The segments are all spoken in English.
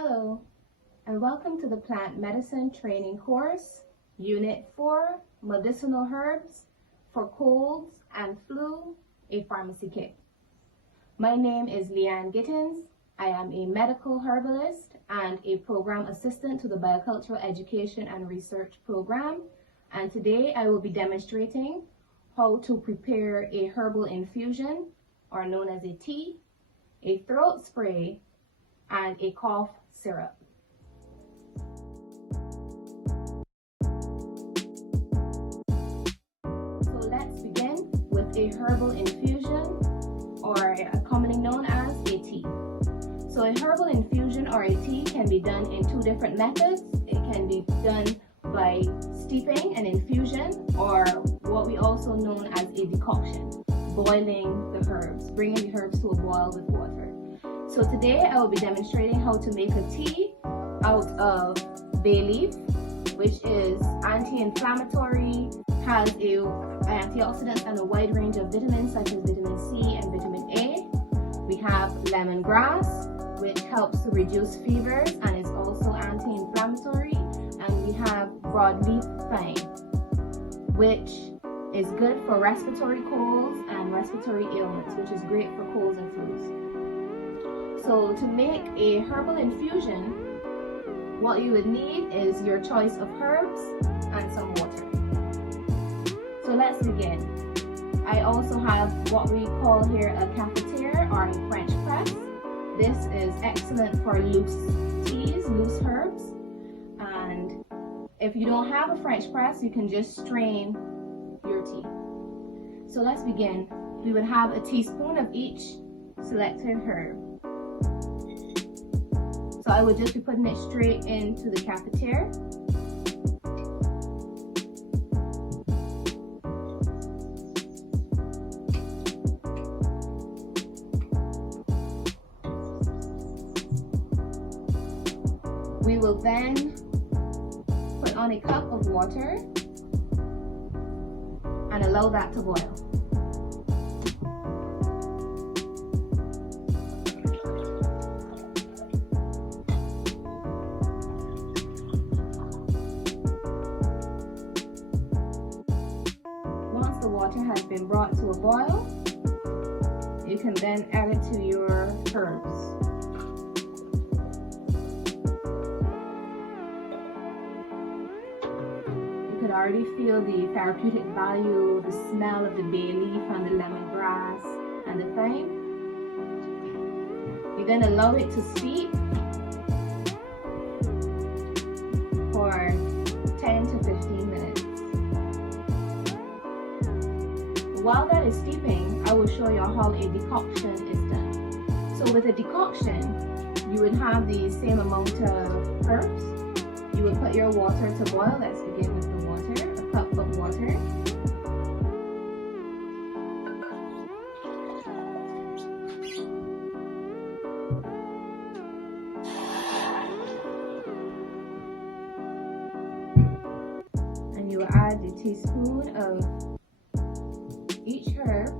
Hello, and welcome to the Plant Medicine Training Course, Unit 4, Medicinal Herbs for Colds and Flu, a Pharmacy Kit. My name is Lian Gittens. I am a medical herbalist and a program assistant to the Biocultural Education and Research Program. And today I will be demonstrating how to prepare a herbal infusion, or known as a tea, a throat spray, and a cough syrup. So let's begin with a herbal infusion, or commonly known as a tea. So a herbal infusion or a tea can be done in two different methods. It can be done by steeping an infusion, or what we also known as a decoction, boiling the herbs, bringing the herbs to a boil with water. So today I will be demonstrating how to make a tea out of bay leaf, which is anti-inflammatory, has antioxidants and a wide range of vitamins such as vitamin C and vitamin A. We have lemongrass, which helps to reduce fevers and is also anti-inflammatory. And we have broadleaf thyme, which is good for respiratory colds and respiratory ailments, which is great for colds and flus. So to make a herbal infusion, what you would need is your choice of herbs and some water. So let's begin. I also have what we call here a cafetiere or a French press. This is excellent for loose teas, loose herbs. And if you don't have a French press, you can just strain your tea. So let's begin. We would have a teaspoon of each selected herb. So I would just be putting it straight into the cafetiere. We will then put on a cup of water and allow that to boil. Once the water has been brought to a boil, you can then add it to your herbs. You could already feel the therapeutic value, the smell of the bay leaf and the lemongrass and the thyme. You then allow it to steep for 10 to 15 minutes. While that is steeping, I will show you how a decoction is done. So with a decoction, you would have the same amount of herbs. You would put your water to boil. Let's begin with the water, a cup of water. And you will add a teaspoon of each herb.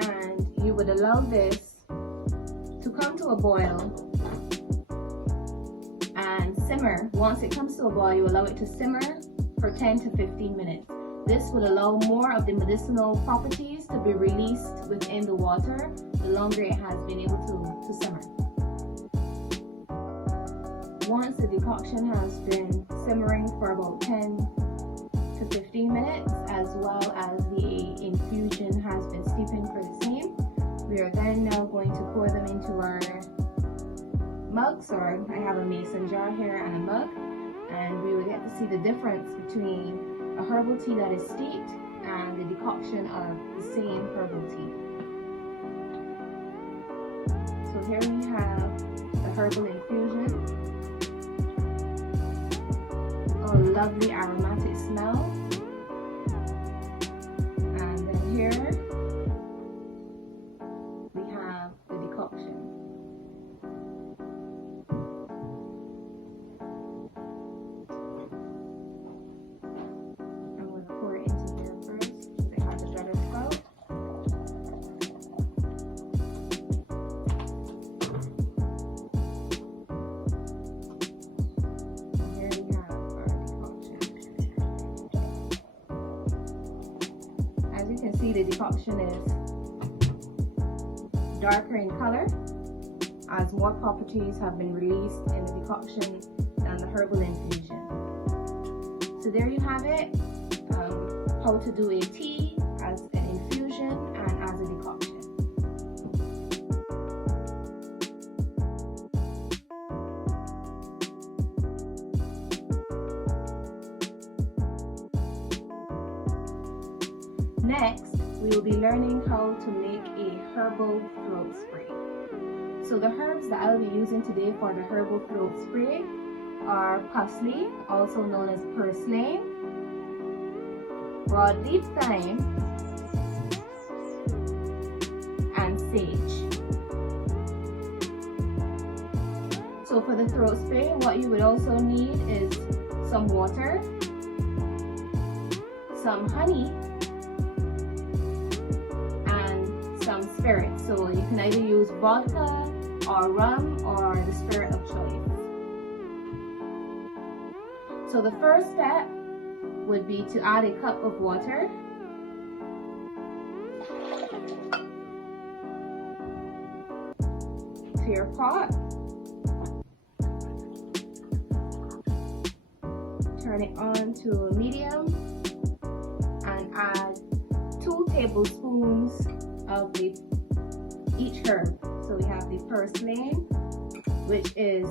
And you would allow this to come to a boil and simmer. Once it comes to a boil, you allow it to simmer for 10 to 15 minutes. This will allow more of the medicinal properties to be released within the water the longer it has been able to simmer. Once the decoction has been simmering for about 10 to 15 minutes, as well as the infusion has been steeping for the same, we are then now going to pour them into our mugs, or I have a mason jar here and a mug, and we will get to see the difference between a herbal tea that is steeped and the decoction of the same herbal tea. So here we have the herbal infusion. A lovely aromatic smell. And then here we have the decoction. see the decoction is darker in color, as more properties have been released in the decoction than the herbal infusion. So there you have it, how to do a tea as an infusion and as a decoction. Next, we will be learning how to make a herbal throat spray. So the herbs that I will be using today for the herbal throat spray are parsley, also known as purslane, broadleaf thyme, and sage. So for the throat spray, what you would also need is some water, some honey, some spirit. So you can either use vodka or rum or the spirit of choice. So the first step would be to add a cup of water. To your pot. Turn it on to a medium and add 2 tablespoons of each herb. So we have the purslane, which is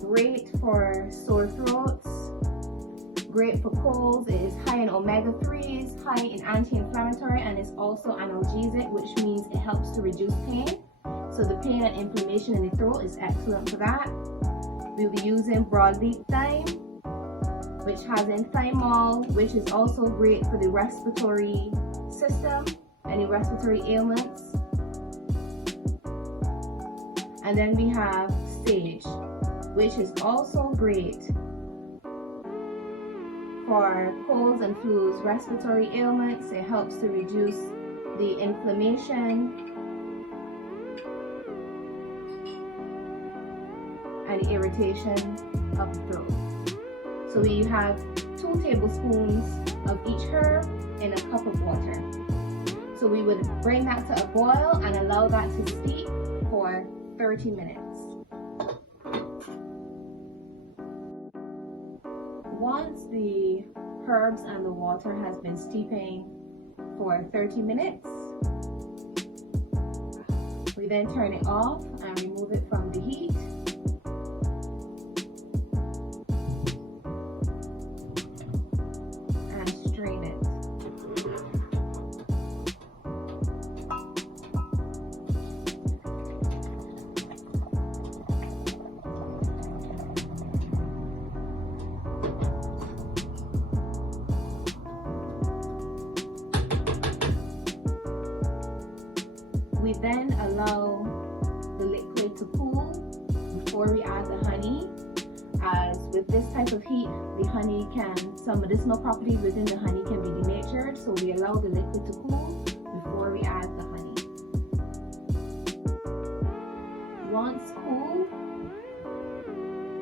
great for sore throats, great for colds. It is high in omega-3s, high in anti-inflammatory, and it's also analgesic, which means it helps to reduce pain. So the pain and inflammation in the throat is excellent for that. We'll be using broadleaf thyme, which has enthymol, which is also great for the respiratory system, any respiratory ailments. And then we have sage, which is also great for colds and flus, respiratory ailments. It helps to reduce the inflammation and the irritation of the throat. So we have 2 tablespoons of each herb in a cup of water. So we would bring that to a boil and allow that to steep for 30 minutes. Once the herbs and the water has been steeping for 30 minutes, we then turn it off and remove it from the heat. We then allow the liquid to cool before we add the honey, as with this type of heat, the honey some medicinal properties within the honey can be denatured, so we allow the liquid to cool before we add the honey. Once cool,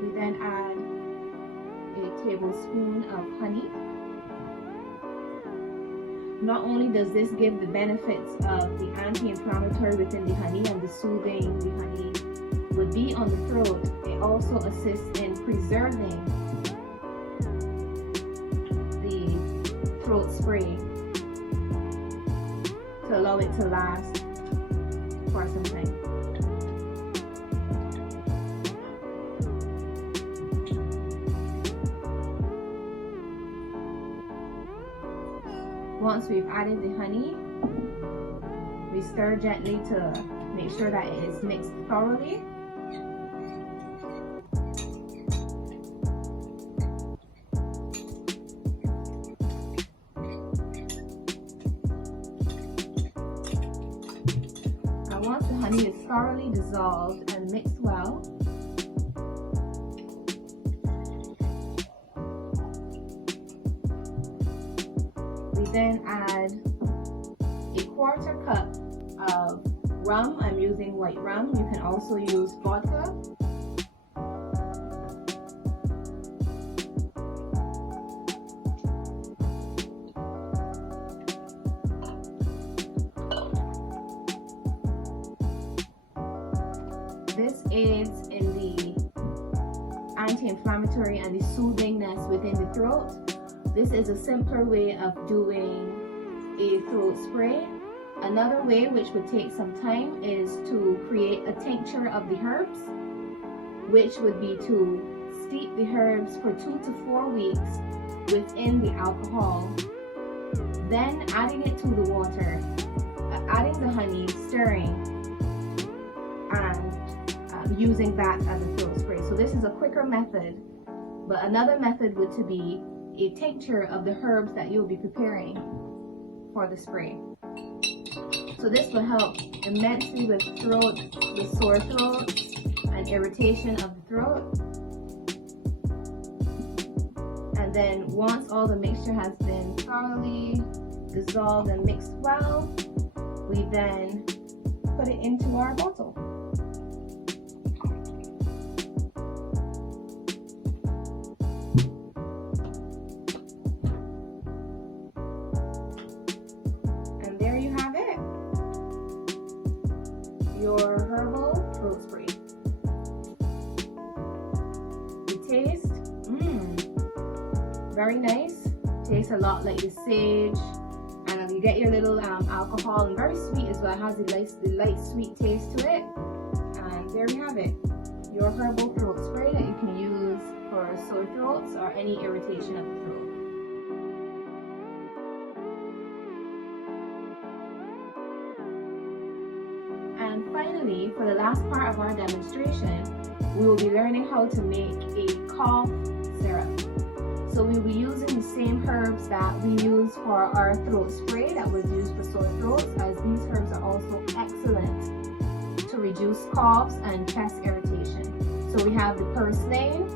we then add a tablespoon of honey. Not only does this give the benefits of the anti-inflammatory within the honey and the soothing the honey would be on the throat, it also assists in preserving the throat spray to allow it to last for some time. Once we've added the honey, we stir gently to make sure that it is mixed thoroughly. And once the honey is thoroughly dissolved and mixed well, we then add a 1/4 cup of rum. I'm using white rum. You can also use vodka. This aids in the anti-inflammatory and the soothingness within the throat. This is a simpler way of doing a throat spray. Another way, which would take some time, is to create a tincture of the herbs, which would be to steep the herbs for 2 to 4 weeks within the alcohol, then adding it to the water, adding the honey, stirring, and using that as a throat spray. So this is a quicker method, but another method would to be a tincture of the herbs that you'll be preparing for the spray. So this will help immensely with sore throat and irritation of the throat. And then once all the mixture has been thoroughly dissolved and mixed well, we then put it into our bottle. And there you have it, your herbal throat spray. The taste, very nice. Tastes a lot like the sage, and you get your little alcohol, and very sweet as well. It has the light sweet taste to it. And there you have it, your herbal throat spray that you can use for sore throats or any irritation of the throat. And finally, for the last part of our demonstration, we will be learning how to make a cough syrup. So we will be using the same herbs that we use for our throat spray that was used for sore throats, as these herbs are also excellent to reduce coughs and chest irritation. So we have the purslane,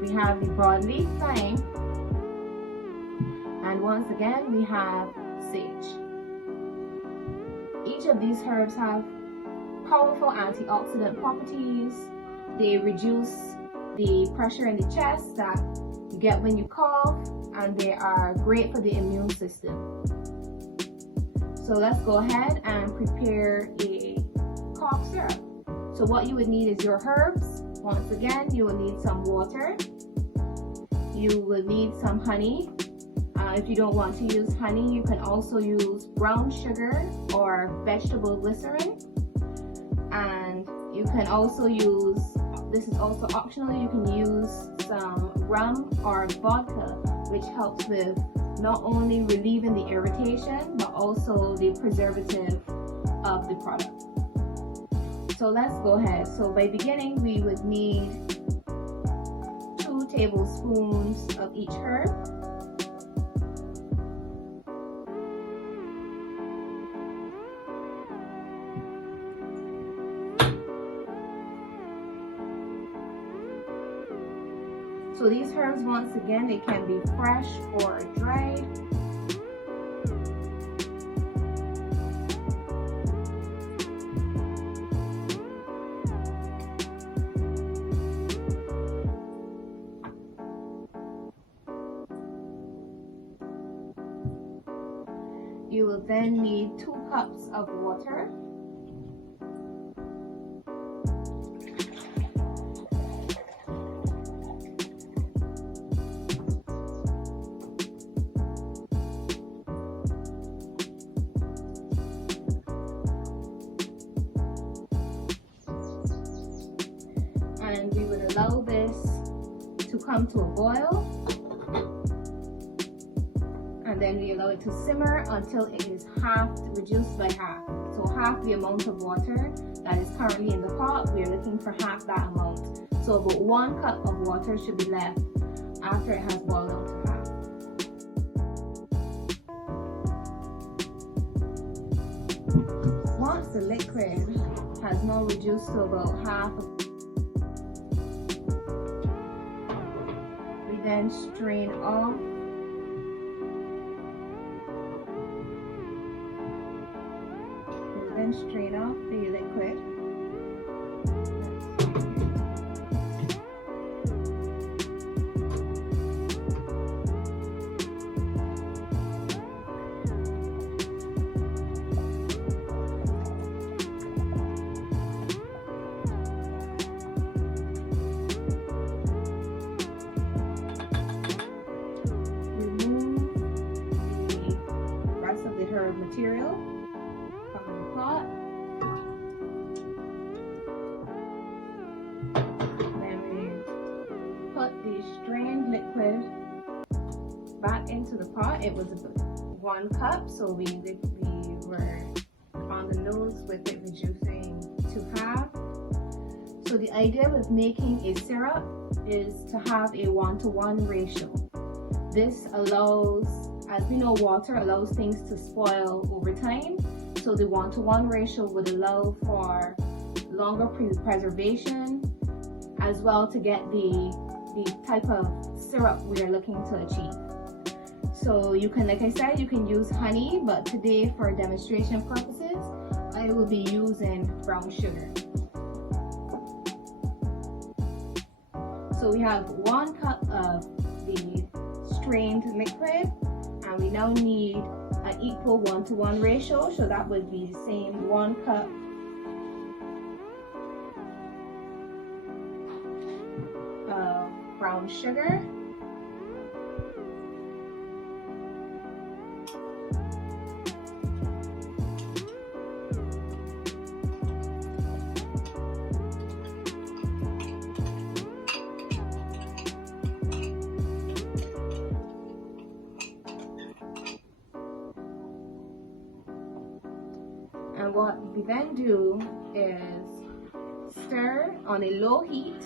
we have the broadleaf thyme, and once again we have sage. Each of these herbs have powerful antioxidant properties. They reduce the pressure in the chest that you get when you cough, and they are great for the immune system. So let's go ahead and prepare a cough syrup. So what you would need is your herbs. Once again, you will need some water. You will need some honey. If you don't want to use honey, you can also use brown sugar or vegetable glycerin. And you can also use, this is also optional, you can use some rum or vodka, which helps with not only relieving the irritation, but also the preservative of the product. So let's go ahead. So by beginning, we would need 2 tablespoons of each herb. So these herbs, once again, they can be fresh or dried. You will then need 2 cups of water. And we would allow this to come to a boil, and then we allow it to simmer until it is reduced by half. So half the amount of water that is currently in the pot, we are looking for half that amount. So about 1 cup of water should be left after it has boiled down to half. Once the liquid has now reduced to about half, we then strain off the liquid. that it was 1 cup, so we were on the nose with it reducing to half. So the idea with making a syrup is to have a 1-to-1 ratio. This allows, as we know, water allows things to spoil over time. So the 1-to-1 ratio would allow for longer preservation, as well to get the type of syrup we are looking to achieve. So you can, like I said, you can use honey, but today for demonstration purposes, I will be using brown sugar. So we have 1 cup of the strained liquid, and we now need an equal 1-to-1 ratio, so that would be the same 1 cup of brown sugar. And what we then do is stir on a low heat.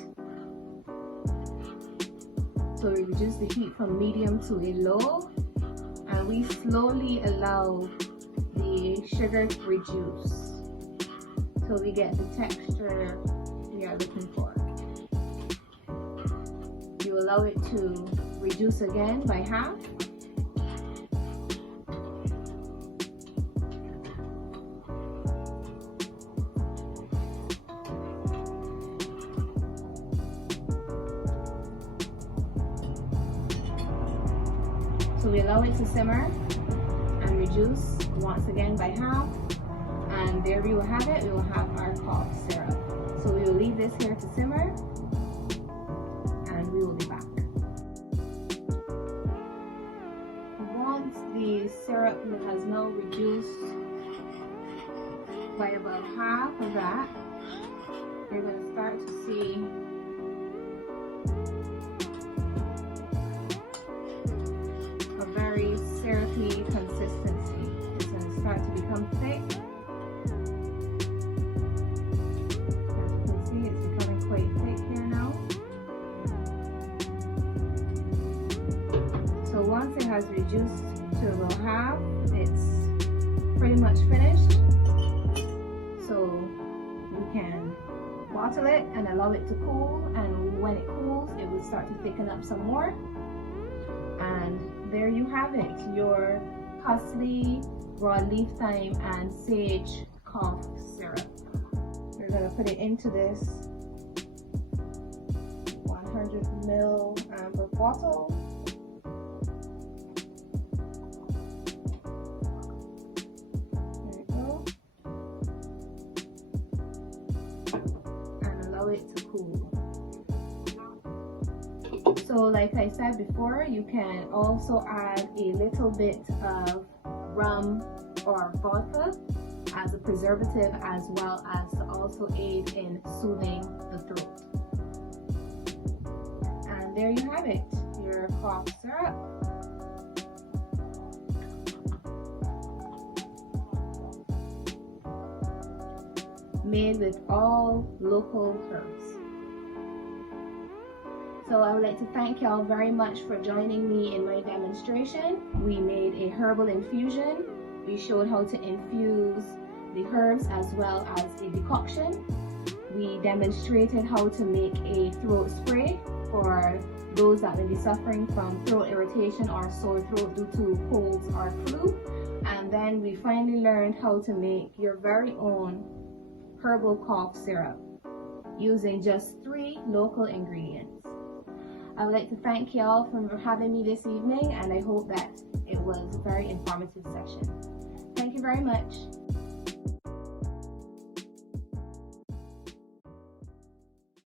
So we reduce the heat from medium to a low, and we slowly allow the sugar to reduce so we get the texture we are looking for. You allow it to reduce again by half. So we allow it to simmer and reduce once again by half, and there we will have it. We will have our cough syrup. So we will leave this here to simmer, and we will be back. Once the syrup has now reduced by about half of that, you're going to start to see very syrupy consistency. It's going to start to become thick. As you can see, it's becoming quite thick here now. So once it has reduced to about half, it's pretty much finished. So you can bottle it and allow it to cool, and when it cools, it will start to thicken up some more. And there you have it, your parsley, raw leaf thyme, and sage cough syrup. We're going to put it into this 100 ml amber bottle. There you go. And allow it to cool. So like I said before, you can also add a little bit of rum or vodka as a preservative, as well as to also aid in soothing the throat. And there you have it, your cough syrup. Made with all local herbs. So I would like to thank y'all very much for joining me in my demonstration. We made a herbal infusion. We showed how to infuse the herbs as well as a decoction. We demonstrated how to make a throat spray for those that may be suffering from throat irritation or sore throat due to colds or flu. And then we finally learned how to make your very own herbal cough syrup using just 3 local ingredients. I would like to thank y'all for having me this evening, and I hope that it was a very informative session. Thank you very much.